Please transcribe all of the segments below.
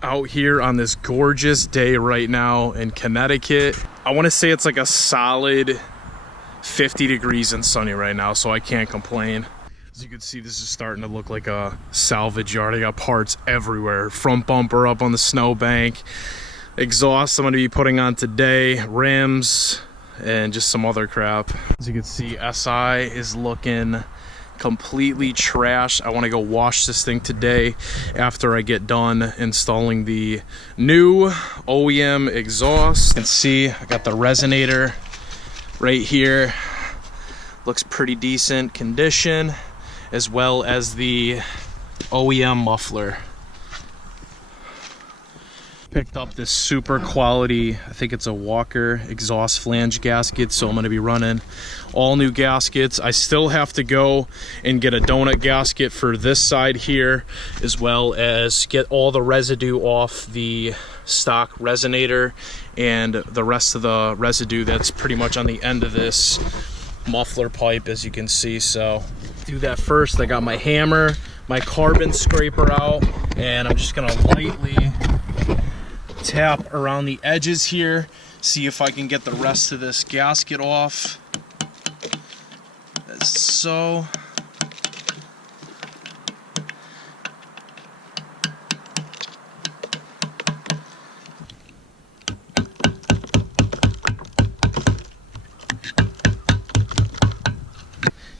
Out here on this gorgeous day right now in Connecticut. I want to say it's like a solid 50 degrees and sunny right now, so I can't complain. As you can see, this is starting to look like a salvage yard. I got parts everywhere. Front bumper up on the snowbank. Exhaust I'm going to be putting on today. Rims and just some other crap. As you can see, SI is looking completely trashed. I want to go wash this thing today after I get done installing the new OEM exhaust. You can see I got the resonator right here. Looks pretty decent condition, as well as the OEM muffler. Picked up this super quality, I think it's a Walker exhaust flange gasket, so I'm going to be running all new gaskets. I still have to go and get a donut gasket for this side here, as well as get all the residue off the stock resonator and the rest of the residue that's pretty much on the end of this muffler pipe, as you can see. So do that first. I got my hammer, my carbon scraper out, and I'm just gonna lightly tap around the edges here, see if I can get the rest of this gasket off. As so.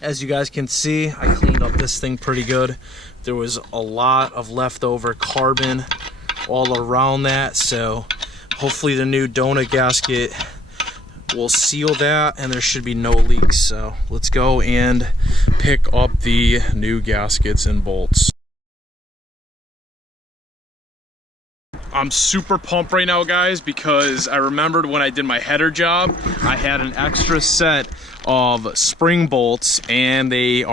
As you guys can see, I cleaned up this thing pretty good. There was a lot of leftover carbon all around that, so hopefully the new donut gasket will seal that and there should be no leaks. So let's go and pick up the new gaskets and bolts. I'm super pumped right now, guys, because I remembered when I did my header job, I had an extra set of spring bolts and they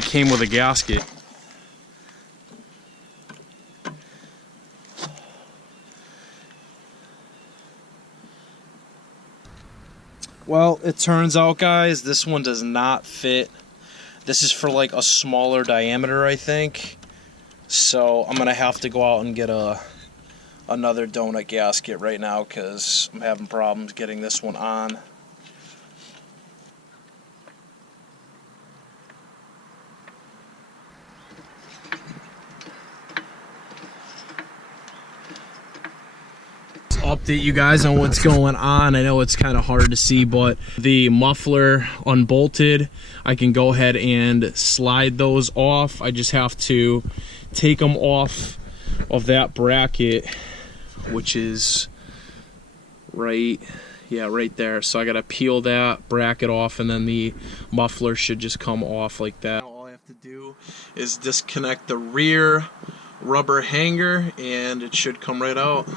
came with a gasket. Well, it turns out, guys, this one does not fit. This is for like a smaller diameter, I think. So I'm gonna have to go out and get another donut gasket right now because I'm having problems getting this one on. Update you guys on what's going on. I know it's kind of hard to see, but the muffler unbolted. I can go ahead and slide those off. I just have to take them off of that bracket, which is right there. So I gotta peel that bracket off and then the muffler should just come off like that. All I have to do is disconnect the rear rubber hanger and it should come right out.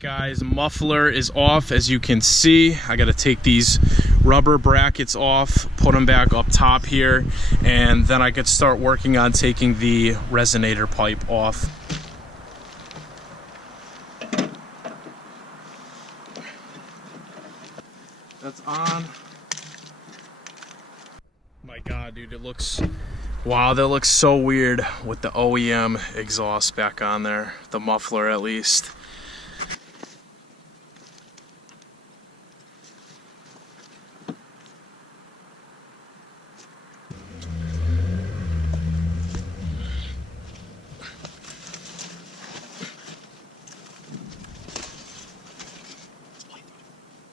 Guys, muffler is off. As you can see, I got to take these rubber brackets off, put them back up top here, and then I could start working on taking the resonator pipe off. That's on. My God, dude, it looks, wow, that looks so weird with the OEM exhaust back on there, the muffler at least.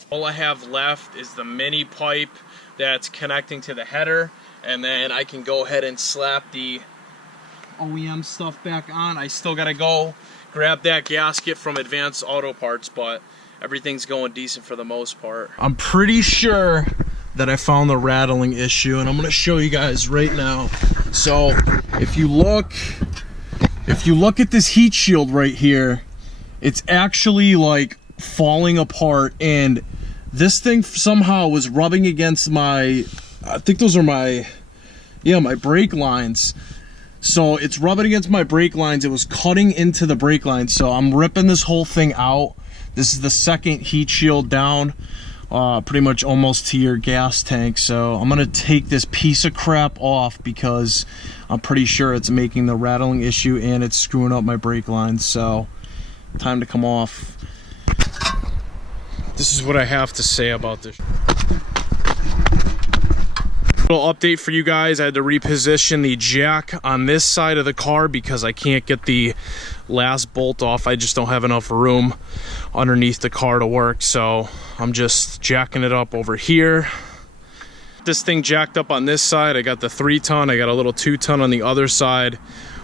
All I have left is the mini pipe that's connecting to the header, and then I can go ahead and slap the OEM stuff back on. I still gotta go grab that gasket from Advanced Auto Parts, but everything's going decent for the most part. I'm pretty sure that I found the rattling issue, and I'm gonna show you guys right now. So if you look at this heat shield right here, it's actually like falling apart, and this thing somehow was rubbing against my, I think those are my brake lines. So it's rubbing against my brake lines. It was cutting into the brake lines. So I'm ripping this whole thing out This is the second heat shield down, pretty much almost to your gas tank. So I'm gonna take this piece of crap off because I'm pretty sure it's making the rattling issue and it's screwing up my brake lines. So time to come off. This is what I have to say about this. Little update for you guys. I had to reposition the jack on this side of the car because I can't get the last bolt off. I just don't have enough room underneath the car to work, so I'm just jacking it up over here. This thing jacked up on this side. I got the 3-ton, I got a little 2-ton on the other side.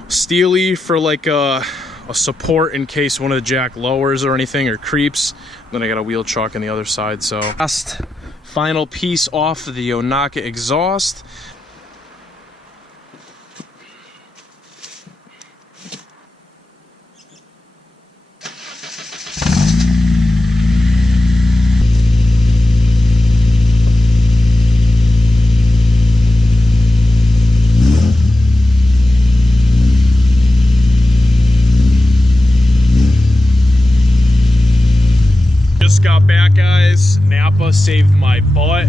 Steely for like a support in case one of the jack lowers or anything or creeps. Then I got a wheel chuck on the other side. So last final piece off the Onaka exhaust. Just got back, guys. Napa saved my butt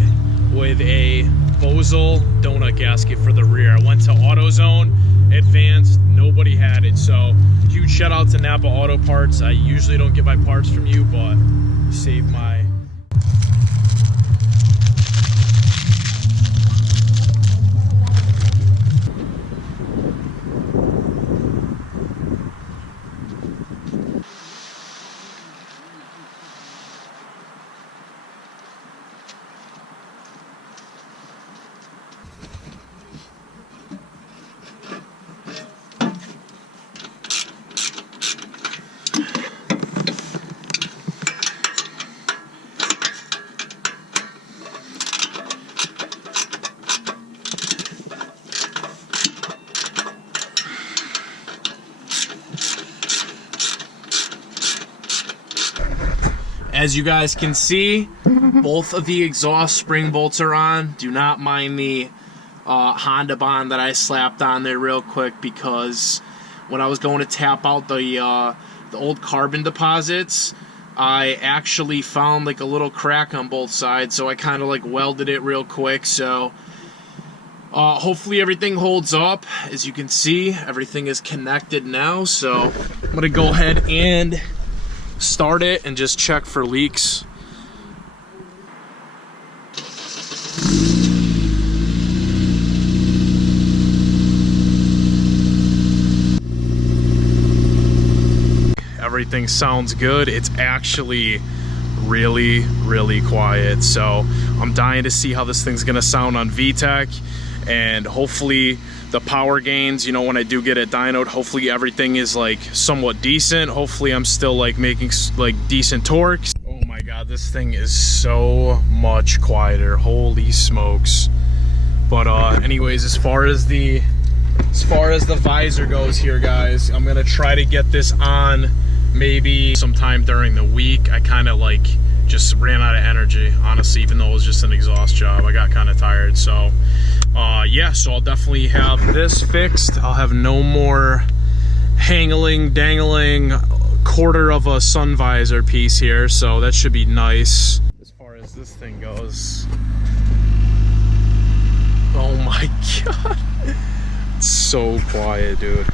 with a Bosel donut gasket for the rear. I went to AutoZone, advanced, nobody had it. So huge shout out to Napa Auto Parts. I usually don't get my parts from you, but you saved my... As you guys can see, both of the exhaust spring bolts are on. Do not mind the Honda bond that I slapped on there real quick, because when I was going to tap out the old carbon deposits, I actually found like a little crack on both sides, so I kind of like welded it real quick. So hopefully everything holds up. As you can see, everything is connected now, so I'm gonna go ahead and start it and just check for leaks. Everything sounds good. It's actually really, really quiet. So I'm dying to see how this thing's gonna sound on VTEC, and hopefully the power gains, you know, when I do get it dynoed, hopefully everything is like somewhat decent. Hopefully I'm still like making like decent torques. Oh my god, this thing is so much quieter. Holy smokes. But anyways, as far as the visor goes here, guys, I'm gonna try to get this on maybe sometime during the week. I kind of like just ran out of energy, honestly, even though it was just an exhaust job. I got kind of tired. So yeah, so I'll definitely have this fixed. I'll have no more dangling quarter of a sun visor piece here, so that should be nice. As far as this thing goes, oh my god, it's so quiet, dude.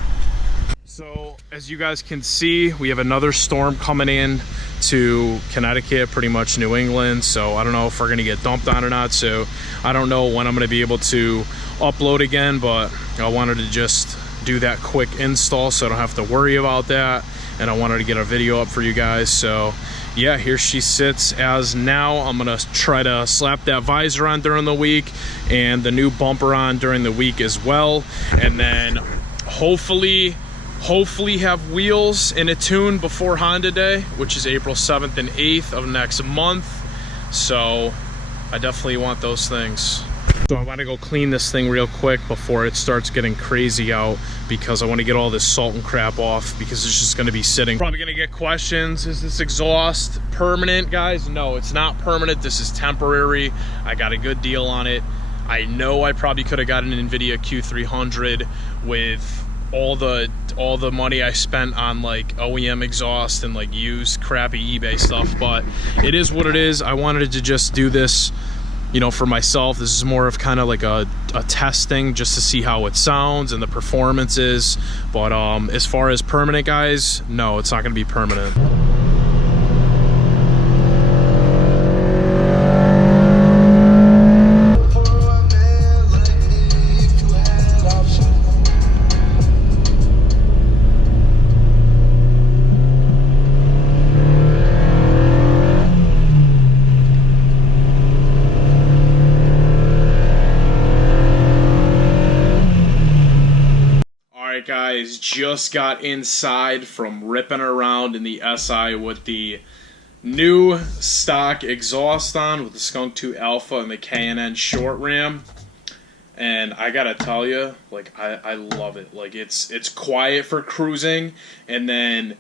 So as you guys can see, we have another storm coming in to Connecticut, pretty much New England. So I don't know if we're gonna get dumped on or not. So I don't know when I'm gonna be able to upload again, but I wanted to just do that quick install so I don't have to worry about that. And I wanted to get a video up for you guys. So yeah, here she sits as now. I'm gonna try to slap that visor on during the week and the new bumper on during the week as well. And then hopefully have wheels in a tune before Honda Day, which is April 7th and 8th of next month. So I definitely want those things. So I want to go clean this thing real quick before it starts getting crazy out, because I want to get all this salt and crap off, because it's just going to be sitting. Probably going to get questions. Is this exhaust permanent, guys? No, it's not permanent. This is temporary. I got a good deal on it. I know I probably could have gotten an NVIDIA Q300 with all the money I spent on like OEM exhaust and like used crappy eBay stuff, but it is what it is. I wanted to just do this, you know, for myself. This is more of kind of like a testing just to see how it sounds and the performance is. But as far as permanent, guys, no, it's not going to be permanent. Guys, just got inside from ripping around in the SI with the new stock exhaust on with the Skunk 2 Alpha and the K&N short ram, and I gotta tell you, like, I love it. Like, it's quiet for cruising, and then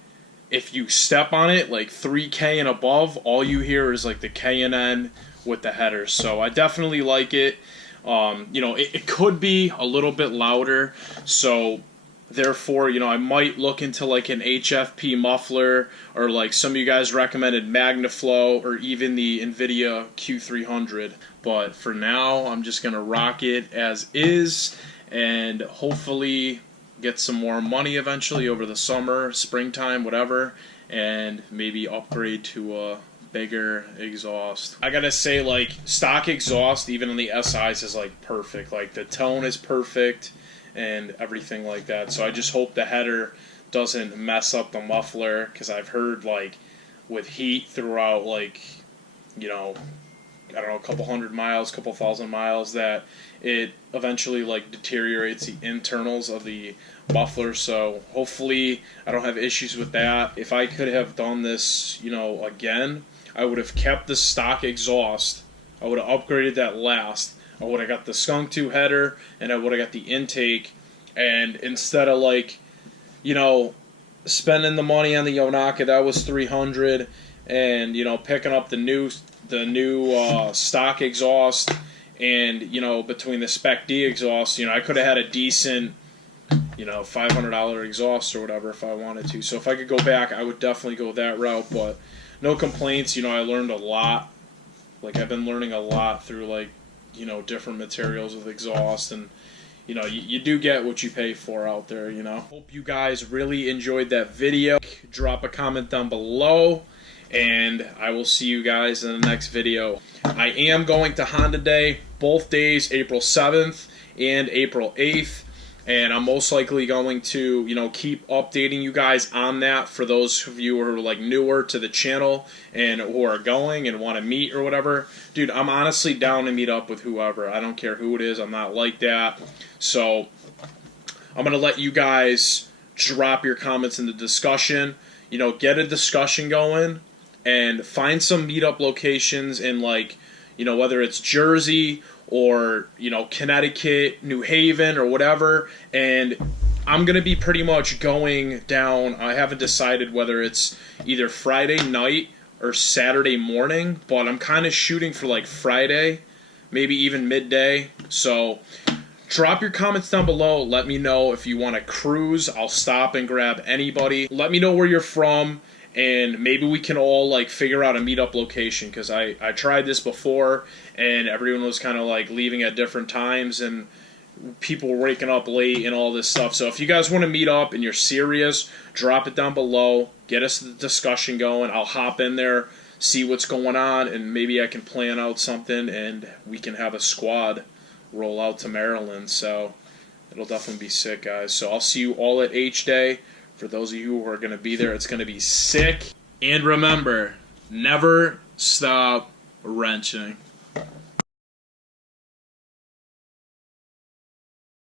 if you step on it like 3K and above, all you hear is like the K&N with the headers. So I definitely like it. You know, it could be a little bit louder, so therefore, you know, I might look into like an HFP muffler, or like some of you guys recommended MagnaFlow, or even the NVIDIA Q300. But for now, I'm just going to rock it as is, and hopefully get some more money eventually over the summer, springtime, whatever, and maybe upgrade to a bigger exhaust. I gotta say, like, stock exhaust, even on the SIs, is like perfect. Like, the tone is perfect and everything like that. So I just hope the header doesn't mess up the muffler, because I've heard, like, with heat throughout, like, you know, I don't know, a couple hundred miles, couple thousand miles, that it eventually like deteriorates the internals of the muffler. So hopefully I don't have issues with that. If I could have done this, you know, again, I would have kept the stock exhaust. I would have upgraded that last. I would have got the Skunk 2 header, and I would have got the intake. And instead of, like, you know, spending the money on the Yonaka, that was $300, and, you know, picking up the new stock exhaust, and, you know, between the Spec D exhaust, you know, I could have had a decent, you know, $500 exhaust or whatever if I wanted to. So if I could go back, I would definitely go that route. But no complaints. You know, I learned a lot. Like, I've been learning a lot through, like, you know, different materials with exhaust, and, you know, you do get what you pay for out there, you know. Hope you guys really enjoyed that video. Drop a comment down below, and I will see you guys in the next video. I am going to Honda Day, both days, April 7th and April 8th. And I'm most likely going to, you know, keep updating you guys on that for those of you who are, like, newer to the channel and who are going and want to meet or whatever. Dude, I'm honestly down to meet up with whoever. I don't care who it is. I'm not like that. So I'm going to let you guys drop your comments in the discussion. You know, get a discussion going and find some meetup locations in, like, you know, whether it's Jersey or, you know, Connecticut, New Haven, or whatever. And I'm going to be pretty much going down. I haven't decided whether it's either Friday night or Saturday morning, but I'm kind of shooting for, like, Friday, maybe even midday. So drop your comments down below. Let me know if you want to cruise. I'll stop and grab anybody. Let me know where you're from, and maybe we can all, like, figure out a meetup location, because I tried this before, and everyone was kind of, like, leaving at different times, and people were waking up late and all this stuff. So if you guys want to meet up and you're serious, drop it down below. Get us the discussion going. I'll hop in there, see what's going on, and maybe I can plan out something, and we can have a squad roll out to Maryland. So it'll definitely be sick, guys. So I'll see you all at H-Day. For those of you who are going to be there, it's going to be sick. And remember, never stop wrenching.